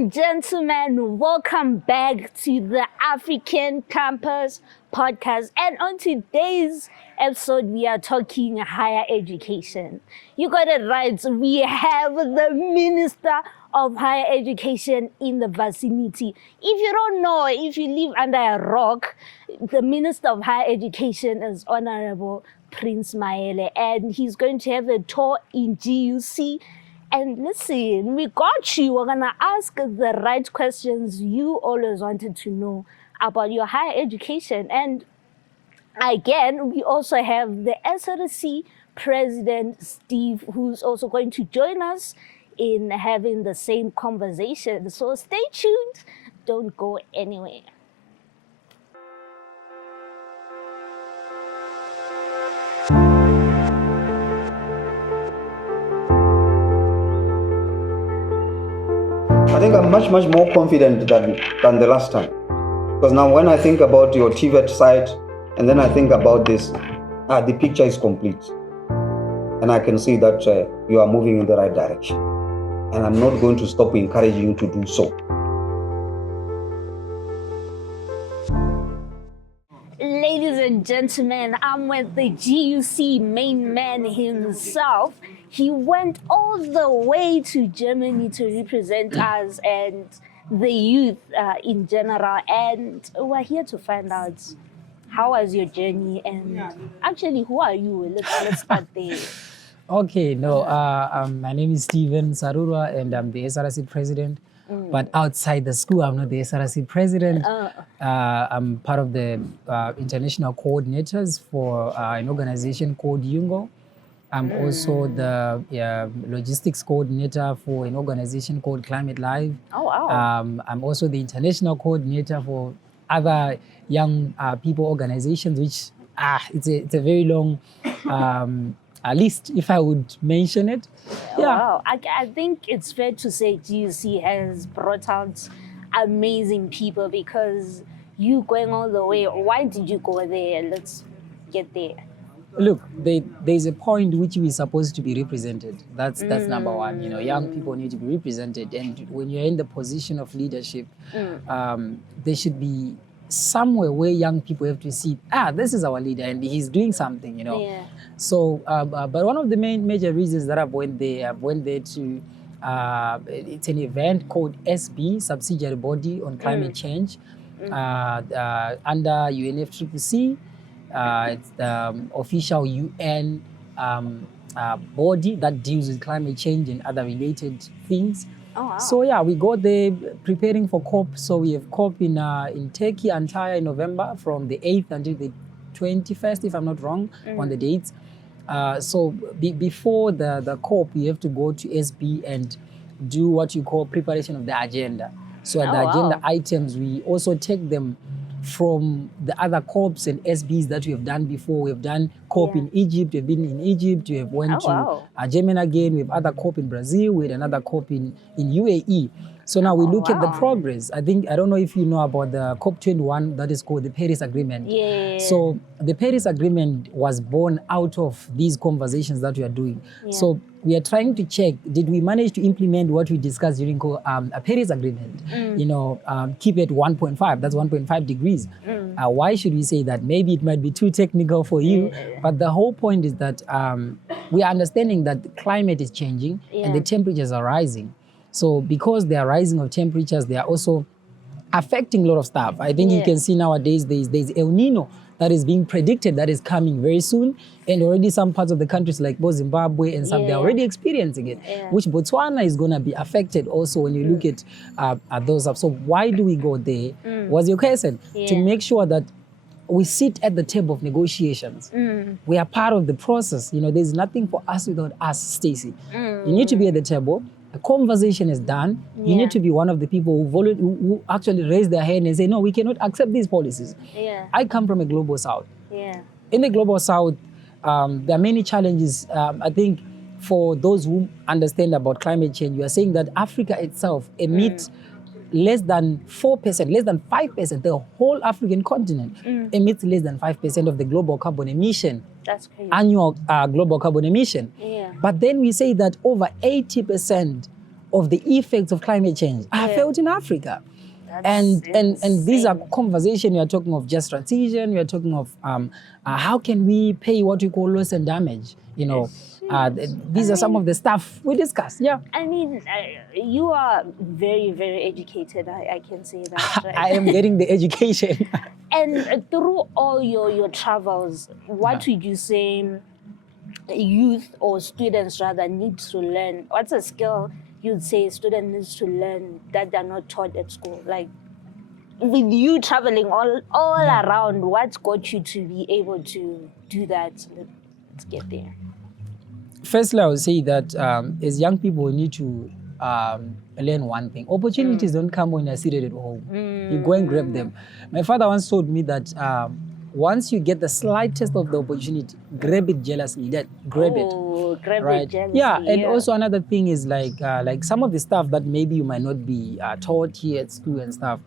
and gentlemen, welcome back to the African Campus Podcast. And on today's episode, we are talking higher education. You got it right. We have the Minister of Higher Education in the vicinity. If you don't know, if you live under a rock, the Minister of Higher Education is Honorable Prince Maele, and he's going to have a tour in G.U.C. And listen, we got you. We're going to ask the right questions you always wanted to know about your higher education. And again, we also have the SRC President, Steve, who's also going to join us in having the same conversation. So stay tuned. Don't go anywhere. I think I'm much more confident than the last time. Because now when I think about your TVET site and then I think about this, the picture is complete. And I can see that you are moving in the right direction. And I'm not going to stop encouraging you to do so. Ladies and gentlemen, I'm with the G.U.C main man himself. He went all the way to Germany to represent us and the youth in general. And we're here to find out, how was your journey? And actually, who are you? Let's start there. Okay, my name is Steven Sarurwa and I'm the SRC president. But outside the school, I'm not the SRC president. I'm part of the international coordinators for an organization called G.U.C. I'm also the logistics coordinator for an organization called Climate Live. Oh, wow. I'm also the international coordinator for other young people organizations, which it's a very long list, if I would mention it. Yeah. Wow. I think it's fair to say G.U.C has brought out amazing people, because you going all the way. Why did you go there? Let's get there. Look, there's a point which we're supposed to be represented. That's number one. Young people need to be represented, and when you're in the position of leadership, there should be somewhere where young people have to see, this is our leader and he's doing something, Yeah. So, but one of the major reasons that I went there to, it's an event called SB, Subsidiary Body on Climate Change, under UNFCCC. It's the official UN body that deals with climate change and other related things. Oh, wow. So yeah, we got there preparing for COP. So we have COP in Turkey, Antalya in November from the 8th until the 21st, if I'm not wrong, on the dates. So before the COP, we have to go to SB and do what you call preparation of the agenda. So the agenda items, we also take them from the other COPs and SBs that we have done before. We have done COP in Egypt, we've been in Egypt, we have went to Germany again, we have other COP in Brazil, we had another COP in UAE. So now we look at the progress. I don't know if you know about the COP21 that is called the Paris Agreement. Yeah. So the Paris Agreement was born out of these conversations that we are doing. Yeah. So we are trying to check, did we manage to implement what we discussed during a Paris Agreement? Keep it 1.5, that's 1.5 degrees. Why should we say that? Maybe it might be too technical for you, but the whole point is that we are understanding that the climate is changing and the temperatures are rising. So because they are rising of temperatures, they are also affecting a lot of stuff. I think you can see nowadays there's El Nino that is being predicted that is coming very soon. And already some parts of the countries like both Zimbabwe and some, they're already experiencing it, which Botswana is going to be affected also when you look at those up. So why do we go there? Was your question? To make sure that we sit at the table of negotiations. We are part of the process. There's nothing for us without us, Stacey. You need to be at the table. A conversation is done. You need to be one of the people who actually raise their hand and say, no, we cannot accept these policies. I come from a global south. In the global south, there are many challenges. I think for those who understand about climate change, you are saying that Africa itself emits less than 4%, less than 5%, the whole African continent emits less than 5% of the global carbon emission. That's crazy. Annual global carbon emission. Yeah. But then we say that over 80% of the effects of climate change are felt in Africa. That's And these are insane. conversations. We are talking of just transition. We are talking of how can we pay what we call loss and damage. These are some of the stuff we discuss. Yeah. I mean, you are very, very educated. I can say that. Right? I am getting the education. And through all your travels, what would you say youth or students rather need to learn? What's a skill you'd say student needs to learn that they're not taught at school? Like, with you traveling all around, what's got you to be able to do that? Let's get there. Firstly, I would say that as young people, we need to learn one thing. Opportunities don't come when you're seated at home. You go and grab them. My father once told me that once you get the slightest of the opportunity, grab it jealously. Grab Grab right? it jealously. Yeah, and also another thing is like some of the stuff that maybe you might not be taught here at school and stuff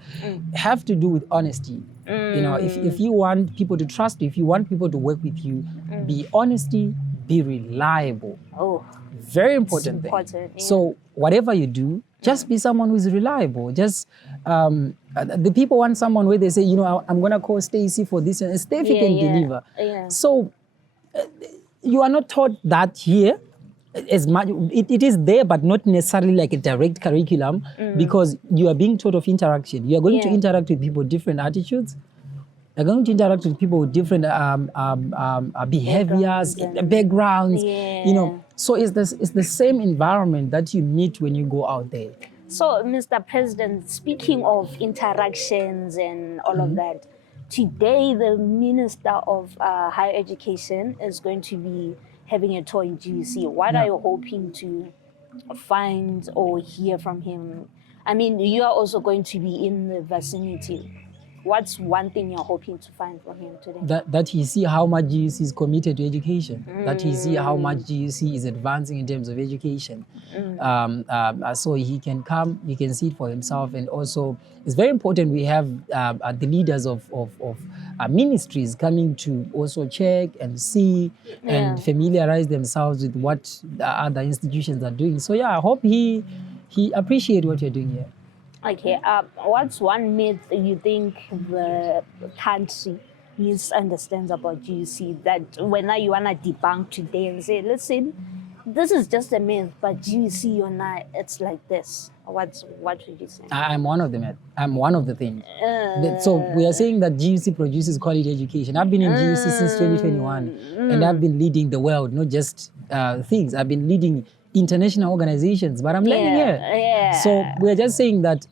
have to do with honesty. If you want people to trust you, if you want people to work with you, be honesty, be reliable. Oh, very important thing. Yeah. So whatever you do, just be someone who is reliable. Just the people want someone where they say, I'm gonna call Stacy for this, and Stacy can deliver. Yeah. So you are not taught that here as much. It is there, but not necessarily like a direct curriculum, because you are being taught of interaction. You are going to interact with people with different attitudes. You're going to interact with people with different behaviors, backgrounds. So it's the same environment that you meet when you go out there. So, Mr. President, speaking of interactions and all of that, today the Minister of Higher Education is going to be having a tour in G.U.C. What are you hoping to find or hear from him? I mean, you are also going to be in the vicinity. What's one thing you're hoping to find from him today? That he see how much G.U.C is committed to education. That he see how much G.U.C is advancing in terms of education. So he can come, he can see it for himself. And also, it's very important we have the leaders of ministries coming to also check and see and familiarize themselves with what the other institutions are doing. So I hope he appreciates what you're doing here. Okay, what's one myth you think the country misunderstands about G.U.C that when you want to debunk today and say, listen, this is just a myth, but G.U.C or not, it's like this? What would you say? I'm one of them. I'm one of the things. So we are saying that G.U.C produces quality education. I've been in G.U.C since 2021, and I've been leading the world, not just things. I've been leading international organizations, but I'm learning here. So we're just saying that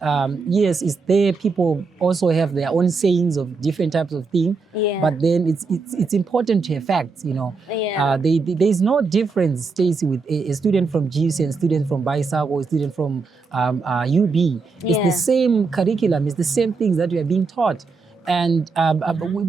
yes, it's there. People also have their own sayings of different types of things, but then it's important to have facts. There's no difference, Stacey, with a student from G.U.C and student from BISAC or a student from UB. It's the same curriculum. It's the same things that we are being taught. And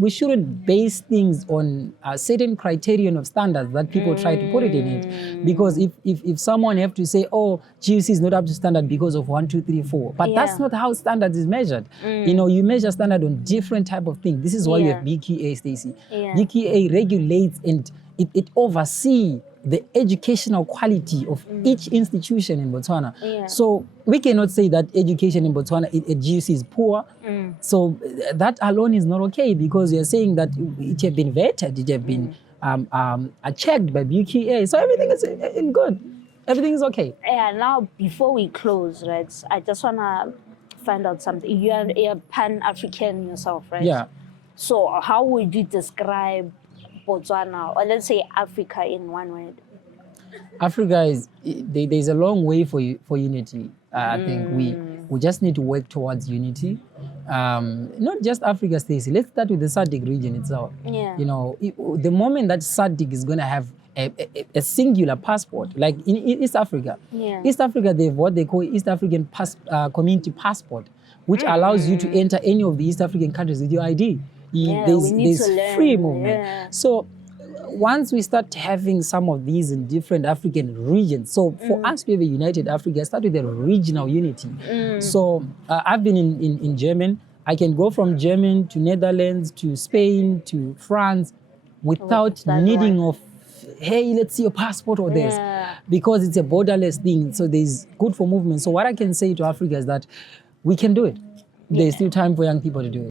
we shouldn't base things on a certain criterion of standards that people try to put it in it. Because if someone have to say, oh, G.U.C is not up to standard because of 1, 2, 3, 4. But that's not how standards is measured. You measure standard on different type of things. This is why you have BQA, Stacey. BQA regulates and it oversees the educational quality of each institution in Botswana. So we cannot say that education in Botswana at G.U.C is poor. So that alone is not okay, because we are saying that it have been vetted, it have been checked by BQA. So everything is good. Everything is okay. Now, before we close, right, I just want to find out something. You're Pan-African yourself, right? Yeah. So how would you describe Botswana, or let's say Africa, in one word? Africa there's a long way for unity. I think we just need to work towards unity. Not just Africa, Stacey. Let's start with the SADC region itself. The moment that SADC is going to have a singular passport, like in East Africa. East Africa, they have what they call East African Community Passport, which allows you to enter any of the East African countries with your ID. There's free movement. So once we start having some of these in different African regions, so for us to have a united Africa, start with a regional unity. So I've been in Germany. I can go from Germany to Netherlands to Spain to France without needing of hey, let's see your passport or this, Yeah. because it's a borderless thing. So there's good for movement. So what I can say to Africa is that we can do it. There's still time for young people to do it.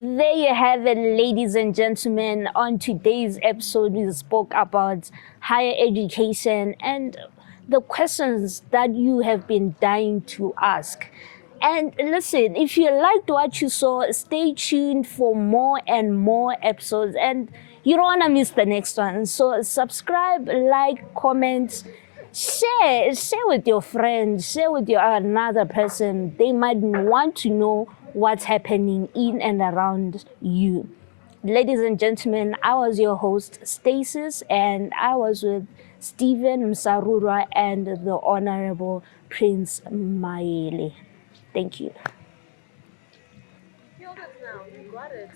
There you have it, ladies and gentlemen. On today's episode, we spoke about higher education and the questions that you have been dying to ask. And listen, if you liked what you saw, stay tuned for more and more episodes. And you don't want to miss the next one. So subscribe, like, comment, share with your friends, share with your another person. They might want to know what's happening in and around you. Ladies and gentlemen, I was your host, Stasis, and I was with Stephen Msarura and the Honorable Prince Maele. Thank you. Killed it now. You got it.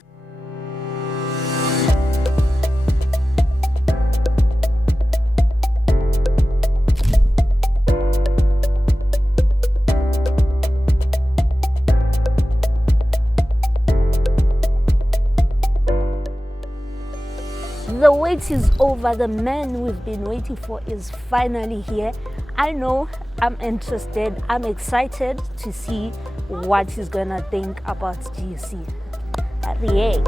The wait is over. The man we've been waiting for is finally here. I know, I'm interested. I'm excited to see what he's gonna think about G.U.C. Yay.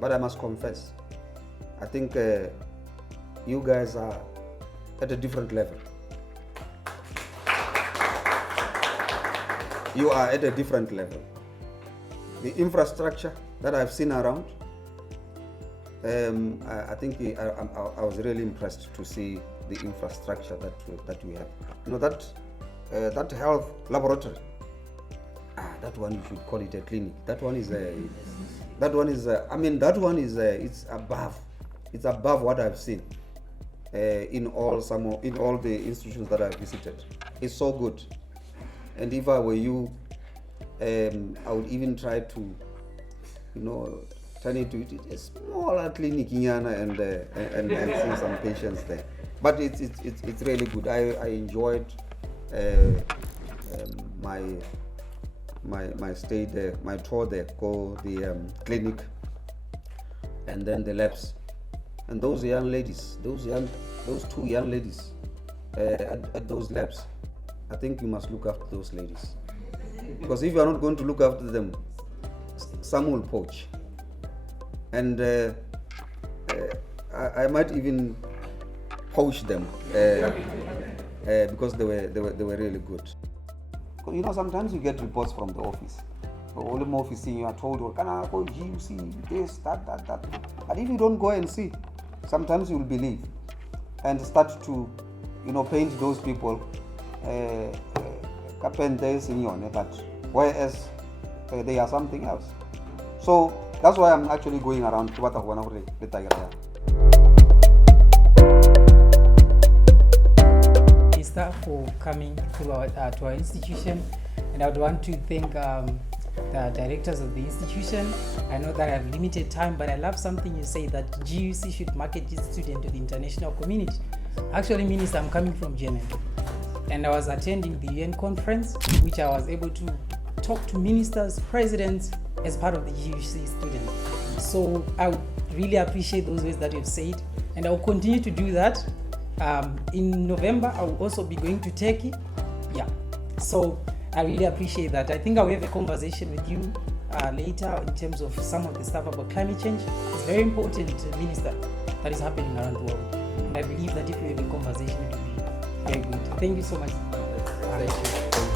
But I must confess, I think you guys are at a different level. You are at a different level. The infrastructure that I've seen around, I think I was really impressed to see the infrastructure that we have. You know, that health laboratory, that one you should call it a clinic. That one is it's above what I've seen in all the institutions that I've visited. It's so good. And if I were you, I would even try to, turn it to a smaller clinic and see some patients there. But it's really good. I enjoyed my stay there, my tour there, the clinic, and then the labs, and those young ladies, those two young ladies at those labs. I think you must look after those ladies, because if you are not going to look after them, some will poach, and I might even poach them because they were really good. You know, sometimes you get reports from the office. All the office, you are told, can I go G.U.C, this, that. But if you don't go and see, sometimes you will believe and start to, paint those people carpenters in your but whereas they are something else. So that's why I'm actually going around to For coming to our institution, and I would want to thank the directors of the institution. I know that I have limited time, but I love something you say, that G.U.C should market its student to the international community. Actually, Minister, I'm coming from Germany, and I was attending the UN conference, which I was able to talk to ministers, presidents as part of the G.U.C students. So I would really appreciate those ways that you've said, and I will continue to do that. In November, I will also be going to Turkey. Yeah, so I really appreciate that. I think I will have a conversation with you later in terms of some of the stuff about climate change. It's very important, Minister, that is happening around the world. And I believe that if we have a conversation, it will be very good. Thank you so much. Thank you.